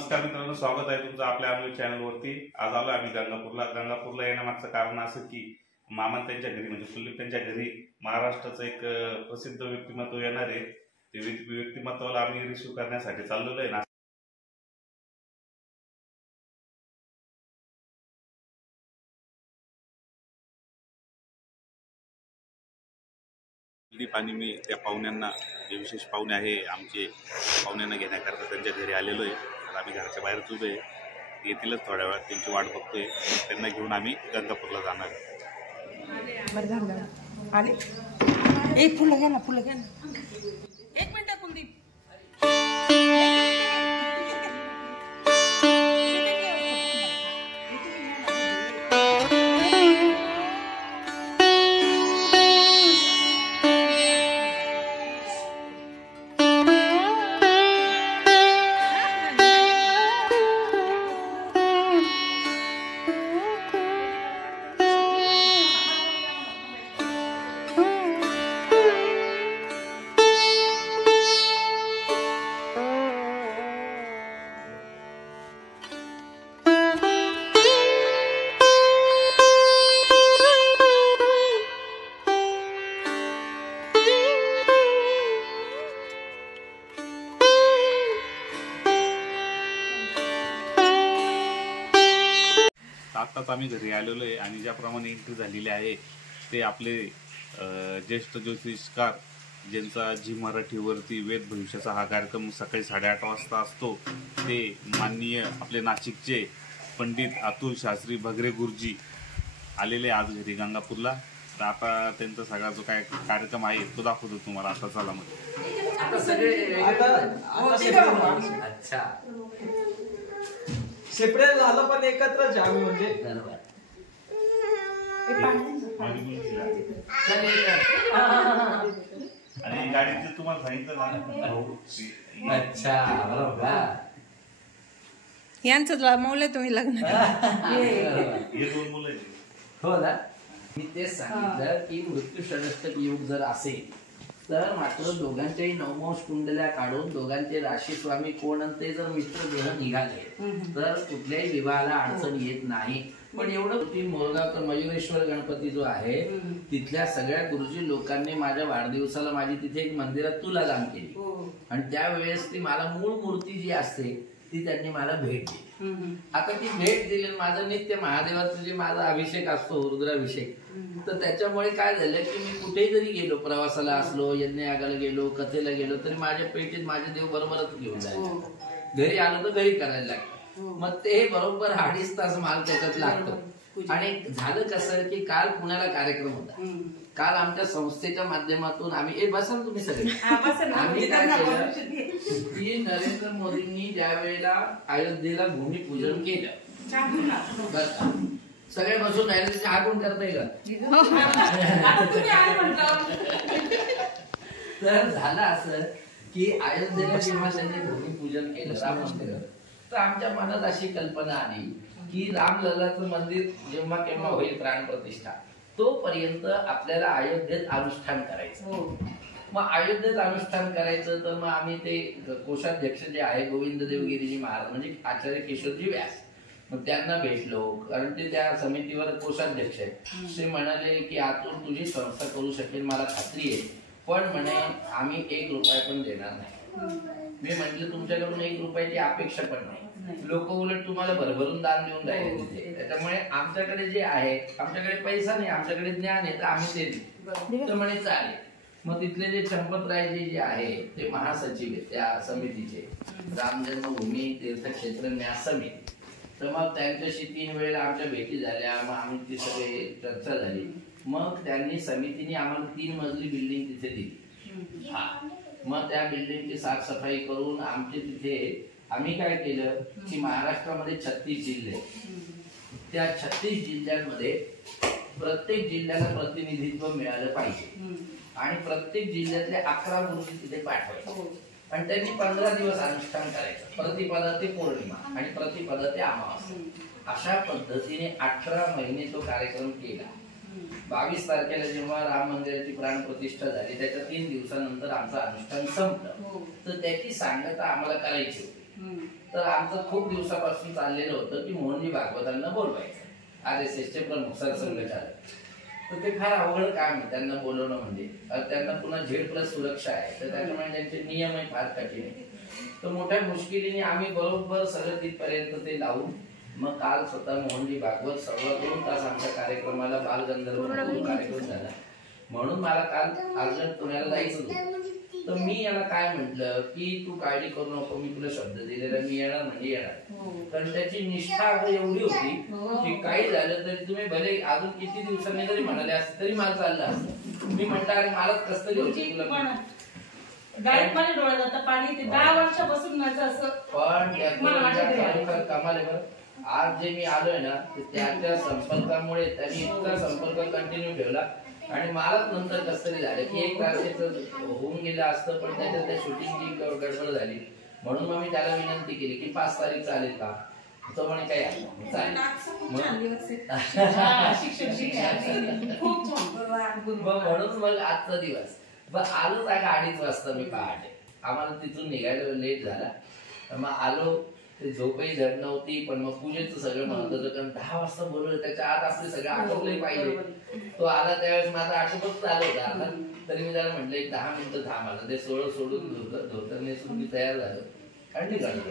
नमस्कार मित्रांनो, स्वागत आहे तुमचं आपल्या आम्ही चॅनलवरती। आज आलो आम्ही गंगापूरला येण्यामागचं कारण असं की मामा त्यांच्या घरी म्हणजे सुलिप त्यांच्या घरी महाराष्ट्राचं एक प्रसिद्ध व्यक्तिमत्व येणार आहे। ते व्यक्तिमत्वाला आम्ही रिसीव करण्यासाठी चाललेलो आहे ना। आणि मी त्या पाहुण्यांना, जे विशेष पाहुणे आहे आमचे, पाहुण्यांना घेण्याकरता त्यांच्या घरी आलेलो आहे। तर आम्ही घराच्या बाहेर उभे आहे, येतीलच थोड्या वेळात, त्यांची वाट बघतोय। त्यांना घेऊन आम्ही गंगापूरला जाणार आहे। फुलं घ्या ना, फुलं घ्या ना। एक मिनिट कुलदीप, आत्ताच आम्ही घरी आलेलो आहे आणि ज्याप्रमाणे एंट्री झालेली आहे ते आपले ज्येष्ठ ज्योतिषकार, ज्यांचा झी मराठीवरती वेद भविष्याचा हा कार्यक्रम सकाळी 8:30 वाजता असतो, ते माननीय आपले नाशिकचे पंडित अतुल शास्त्री भगरे गुरुजी आलेले आज घरी गंगापूरला। तर आता त्यांचा सगळा जो काय कार्यक्रम आहे तो दाखवतो तुम्हाला। आता चला मग। अच्छा, सेपरेट झालं पण एकत्रच आम्ही म्हणजे आणि गाडीचं तुम्हाला सांगितलं ना। अच्छा, बरोबर। यांचं मौले तुम्ही लग्न हे दोन मुलं आहेत। हो ना, मी तेच सांगितलं की मृत्यू षडष्टक योग जर असेल तर मात्र दोघांच्याही नवमांश कुंडल्या काढून दोघांचे राशी स्वामी कोण ते जर मित्र ग्रह निघाले तर कुठल्याही विवाहाला अडचण येत नाही। पण एवढं की मोरगावचा मयुरेश्वर गणपती जो आहे तिथल्या सगळ्या गुरुजी लोकांनी माझ्या वाढदिवसाला माझी तिथे एक मंदिरात तुला दान केली आणि त्यावेळेस ती मला मूळ मूर्ती जी असते ती त्यांनी मला भेट दिली। आता ती भेट दिली, माझं नित्य महादेवाचं जे माझा अभिषेक असतो रुद्राभिषेक, तर त्याच्यामुळे काय झालं की मी कुठेही जरी गेलो, प्रवासाला असलो, यज्ञयागाला गेलो, कथेला गेलो, तरी माझ्या पेटीत माझे देव बरोबरच घेऊन जायचे। घरी आलो तर घरी करायला लागतं, मग ते बरोबर 2.5 तास माल त्याच्यात लागतो। आणि झालं कसं की काल पुण्याला कार्यक्रम होता, काल आमच्या संस्थेच्या माध्यमातून आम्ही बसा ना तुम्ही सगळे, आम्ही काय केलं की नरेंद्र मोदींनी ज्या वेळेला अयोध्येला भूमिपूजन केलं, सगळे बसून राहिले, चहा कोण करताय का? तर झालं असं की अयोध्येला जेव्हा त्यांनी भूमिपूजन केलं राम मंदिर, तर आमच्या मनात अशी कल्पना आली की रामलल्लाचं मंदिर जेव्हा केव्हा होईल प्राण प्रतिष्ठा, तोपर्यंत आपल्याला अयोध्येत अनुष्ठान करायचं। मग अयोध्येत अनुष्ठान करायचं तर मग आम्ही ते कोषाध्यक्ष जे आहे गोविंद देवगिरीजी महाराज म्हणजे आचार्य केशवजी व्यास, मग त्यांना भेटलो, कारण ते त्या समितीवर कोषाध्यक्ष आहेत। ते म्हणाले की आतून तुझी संस्था करू शकेल मला खात्री आहे, पण म्हणे आम्ही 1 रुपया पण देणार नाही। मी म्हटलं तुमच्याकडून 1 रुपयाची अपेक्षा पण नाही, लोक उलट तुम्हाला भरभरून दान देऊन राहिले तिथे, त्याच्यामुळे आमच्याकडे जे आहे, आमच्याकडे पैसा नाही, आमच्याकडे ज्ञान आहे, तर आम्ही ते देऊ। तर म्हणे चालेल। मग तिथले जे चंपतरायजी जे आहे ते महासचिव आहेत त्या समितीचे, राम जन्मभूमी तीर्थक्षेत्र न्यास समिती, तर मग त्यांच्याशी 3 वेळेला आमच्या भेटी झाल्या, मग आम्ही ती सगळे चर्चा झाली, मग त्यांनी समितीने आम्हाला 3 मजली बिल्डिंग तिथे दिली। हा, मग त्या बिल्डिंगची साफसफाई करून आमचे तिथे आम्ही काय केलं की महाराष्ट्रामध्ये 36 जिल्हे, त्या 36 जिल्ह्यांमध्ये प्रत्येक जिल्ह्याला प्रतिनिधित्व मिळालं पाहिजे आणि प्रत्येक जिल्ह्यातले 11 गुरुजी तिथे पाठवायचे आणि त्यांनी 15 दिवस अनुष्ठान करायचं, प्रतिपदा ते पौर्णिमा आणि प्रतिपदा ते अमावास्या, अशा पद्धतीने 18 महिने तो कार्यक्रम केला। 22 तारखेला जेव्हा राम मंदिराची प्राण प्रतिष्ठा झाली त्याच्या 3 दिवसानंतर आमचं अनुष्ठान संपलं, तर त्याची सांगता आम्हाला करायची होती। तर आमचं खूप दिवसापासून चाललेलं होतं की मोहनजी भागवतांना बोलवायचं, RSSचे प्रमुख सरसंघचालक. तर ते फार अवघड काम आहे त्यांना बोलवणं म्हणजे. त्यांना पुन्हा Z+ सुरक्षा आहे, तर त्याच्यामुळे त्यांचे नियमही फार कठीण आहे. तर मोठ्या मुश्किलीने आम्ही बरोबर सगळं तिथपर्यंत ते लावून मग काल स्वतः मोहनजी भागवत 2.25 तास आमच्या कार्यक्रमाला बालगंधर्व कार्यक्रम झाला. म्हणून मला काल अर्जंट पुण्याला जायचं होतं. तर मी याला काय म्हटलं की तू काळजी करू नको, मी तुला शब्द दिलेला, मी येणार म्हणजे येणार. कारण त्याची निष्ठा एवढी होती की काही झालं तरी तुम्ही भले अजून किती दिवसांनी जरी म्हणाले असते तरी मला चाललं असतं. मी म्हटलं अरे मलाच कसं तरी होती तुला डायरेक्ट माझ्या डोळ्यात आता पाणी. ते 10 वर्षापासून माझं असं पण त्या कमाल आहे बरं. आज जे मी आलोय ना त्याच्या संपर्कामुळे त्यांनी इतका संपर्क कंटिन्यू ठेवला आणि मलाच नंतर कसं तरी झालं की 1 तारखेचं होऊन गेलं असतं, पण त्याच्यात त्या शूटिंगची गडबड झाली. म्हणून मग मी त्याला विनंती केली की 5 तारीख चालेल का? तो म्हणे काही चालेल. म्हणून मग आजचा दिवस आलोच आहे 2:30 वाजता. मी पहाटे आम्हाला तिथून निघायला लेट झाला. मग आलो, ते झोपही झड नव्हती, पण मग पूजेचं सगळं म्हणत होतं कारण 10 वाजता बोलवलं, त्याच्या आत आपले सगळं आटोपले पाहिजे. तो आला त्यावेळेस माझा आटोपत आलं होतं आता. तरी मी त्याला म्हटलं 10 मिनिटं थांब. आला ते सोडून धोतर नेसून मी तयार झालो आणि निघालो.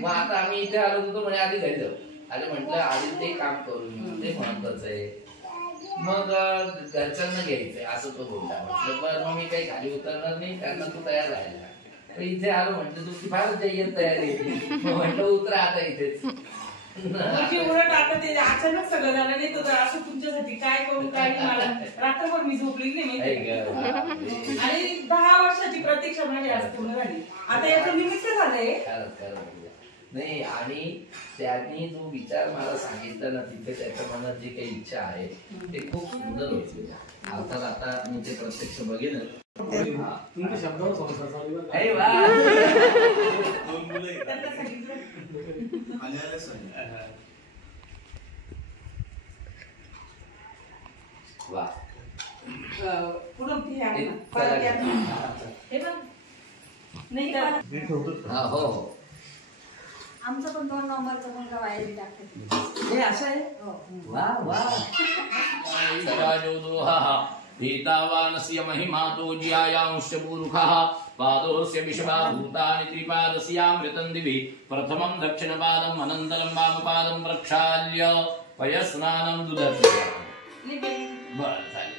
मग आता आम्ही इथे आलो होतो म्हणे आधी घरी जाऊ. आधी म्हटलं आधी ते काम करून ते महत्वाचं आहे, मग घरच्यांना घ्यायचंय असं तो बोलला. म्हटलं बरं मग मी काही खाली उतरणार नाही, त्यांना तू तयार राहिला. इथे आलो म्हटलं तुमची फार जय्यत तयारी. म्हटलं उतरा आता इथेच. उलट आता ते अचानक सगळं झालं नाही तर असं तुमच्यासाठी काय करू काय नाही. मला रात्रभर मी झोपली नाही आणि 10 वर्षाची प्रतीक्षा माझी आज पूर्ण झाली. आता याचं निमित्त झालंय नाही. आणि त्यांनी जो विचार मला सांगितला ना तिथे त्याच्या मनात जी काही इच्छा आहे ते खूप सुंदर होती. अर्थात आता मी ते प्रत्यक्ष बघेन. वा हो आमचं पण 2 नोव्हेंबरचा मुलगा बाहेर टाकतो. हे असं आहे. वा वा. भीतावानस्य महिमातो ज्यायांश्च मूर्खः पादोस्य विश्वाभूतानि त्रिपादस्यामृतं दिवि प्रथमं दक्षिणपादम् अनन्तरं वामपादं प्रक्षाल्य पयस्नानं दुदर्शय. बरं चालेल.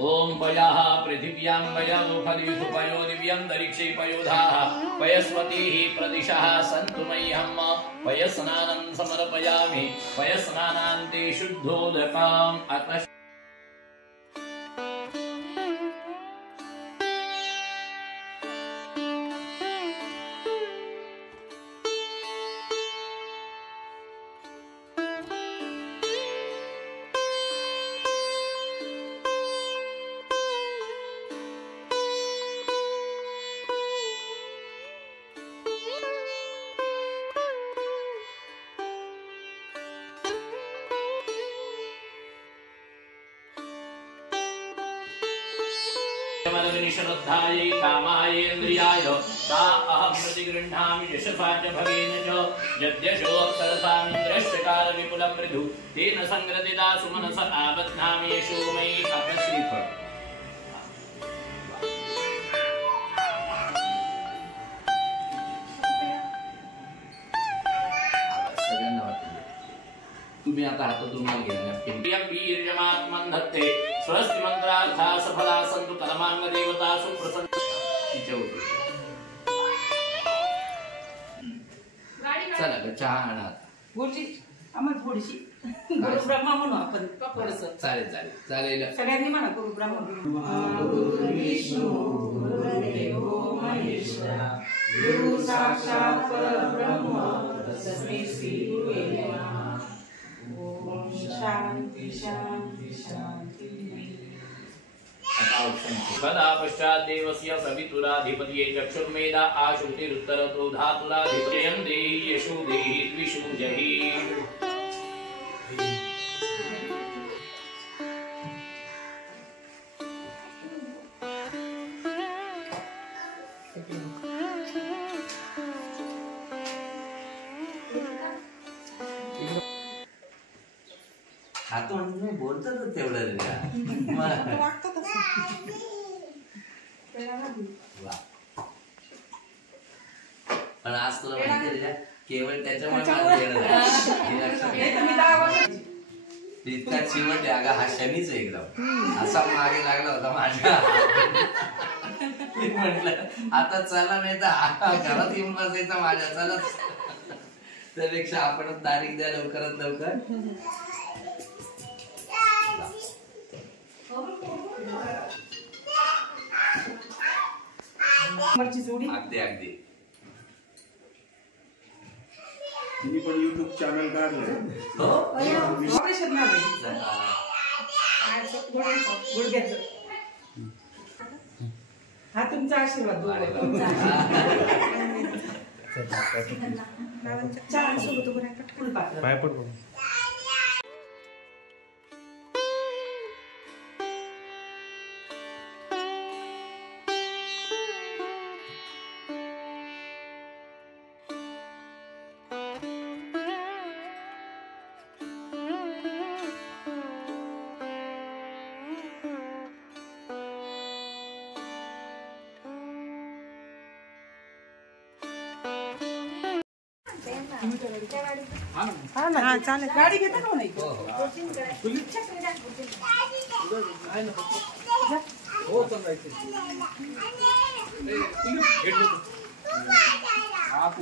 ओम पयाः पृथिव्यां पयो फलिषु पयो दिव्यन्तरिक्षे पयोधाः पयस्वतीः प्रदिशः सन्तु मह्यं पयस्नानं समर्पयामि. पयस्नानान्ते शुद्धोदकम् आत्मा श्रद्धायै कामायेन्द्रियाय ता अहं प्रतिगृह्णामि यशसा च भगेन च यद्यशो अप्सरसामिन्द्रस्य कालविपुलं मृदु तेन संग्रदिता सुमनस आबध्नामि यशो मयि अपश्रीफळ. सगळ्यांना वाटतं तुम्ही आता हातातून माल घेणार. वीर्यमात्मन धत्ते स्वस्ति मंत्रार्था सफला संतु कर्मांग देवता सुप्रसन्न. चला ग चहा आणा. गुरुजी आम्हाला थोडीशी गुरु ब्रह्मा म्हणू आपण थोडस. चालेल चालेल चालेल. सगळ्यांनी म्हणा गुरु ब्रह्मा. विष्णू गुरुदेवो महेश्वरा गुरु साक्षात् परब्रह्म तस्मै श्री गुरुवे नमः. ओम शांती शांती शांती. कदा पश्चात् देवस्य सवितुराधिपतये चक्षुर्मेधा आश्रुतिरुत्तरतो धातुराधिपत्यं देहि यशो देहि द्विषु जहि. खातो म्हणजे तुम्ही बोलतात तेवढं रे का? वाटतं तसं. वा. पण आज तुला माहिती आहे का, केवळ त्याच्यामुळे मला वेळ झाला. हे लक्षात घे. नाही तर मी 10 वर्षाची. इतका चिवट आहे अगं, हा शनीच आहे एकदम. असा मागे लागला होता माझ्या. मी म्हटलं आता चला, नाही तर घरात येऊन बसायचा माझ्या. चलाच, त्यापेक्षा आपणच तारीख द्या लवकरात लवकर. नंबरची जोडी. अगदी अगदी. तिने पण युट्यूब चॅनल काढलं. हो ऑपरेशन झालंय. गुडघ्याचं. हा तुमचा आशीर्वाद. फुलपात्र. पाय पड. हा चालेल. गाडी घेता का नाही? हो चालायचं.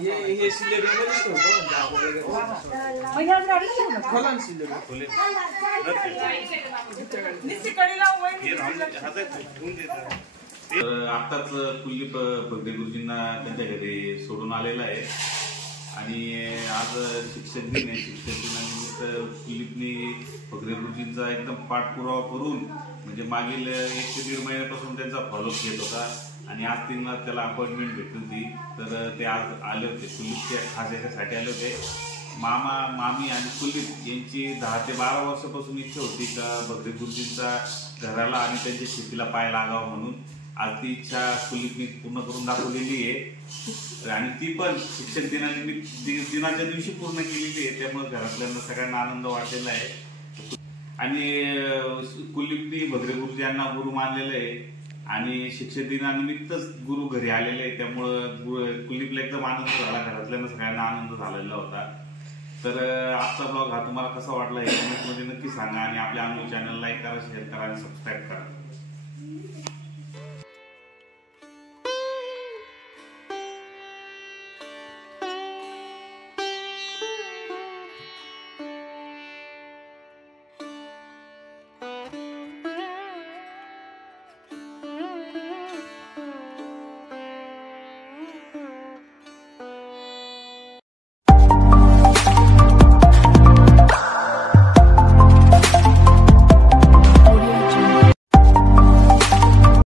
हे सिलेंडर मग ह्या गाडी घेऊ नका. खोला ना सिलेंडर. नुसती कडी लावून वळली. आताच कुलदीप भगरे गुरुजींना त्यांच्या घरी सोडून आलेला आहे आणि आज शिक्षक दिन आहे. शिक्षक दिनानिमित्त कुलदीपनी भगरे गुरुजींचा एकदम पाठपुरावा करून म्हणजे मागील 1 ते 1.5 महिन्यापासून त्यांचा फॉलोअप घेत होता आणि आज त्यांना त्याला अपॉइंटमेंट भेटली होती. तर ते आज आले होते. कुलदीपच्या खास याच्यासाठी आले होते. मामा, मामी आणि कुलदीप यांची 10 ते 12 वर्षापासून इच्छा होती का भगरे गुरुजींचा घराला आणि त्यांच्या शेतीला पाय लागावा म्हणून. आज ती इच्छा कुलदीपनी पूर्ण करून दाखवलेली आहे आणि ती पण शिक्षक दिनाच्या दिवशी पूर्ण केलेली आहे. त्यामुळे घरातल्यांना सगळ्यांना आनंद वाटलेला आहे आणि कुलदीपनी भगरे गुरुजी यांना गुरु मानलेलं आहे आणि शिक्षक दिनानिमित्तच गुरु घरी आलेले आहे. त्यामुळं कुलदीपला एकदम आनंद झाला, घरातल्यांना सगळ्यांना आनंद झालेला होता. तर आजचा ब्लॉग हा तुम्हाला कसा वाटला हे कमेंटमध्ये नक्की सांगा आणि आपल्या अनुभव चॅनल लाईक करा, शेअर करा आणि सबस्क्राईब करा.